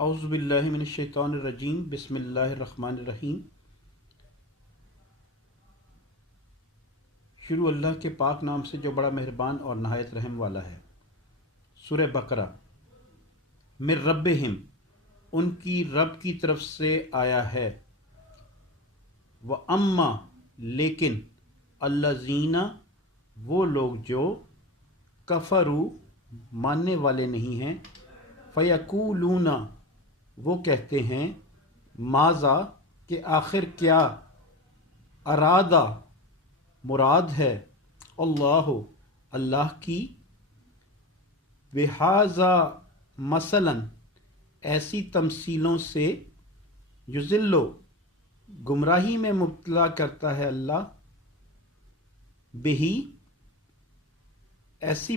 औज़ुबिल्लाहि मिनश्शैतानिर्रजीम बिस्मिल्लाहिर्रहमानिर्रहीम। शुरू अल्लाह के पाक नाम से जो बड़ा मेहरबान और नहायत रहम वाला है। सूरह बकरा। मिर रब्बिहिम, उनकी रब की तरफ से आया है। व अम्मा, लेकिन अल्लज़ीना, वो लोग जो कफ़रू, मानने वाले नहीं हैं। फ़यक़ूलूना, वो कहते हैं माज़ा, के आखिर क्या, अरादा, मुराद है अल्लाह, अल्लाह की, बिहाज़ा मसलन, ऐसी तमसीलों से, युज़िल्लो, गुमराही में मुब्तला करता है अल्लाह, बिही, ऐसी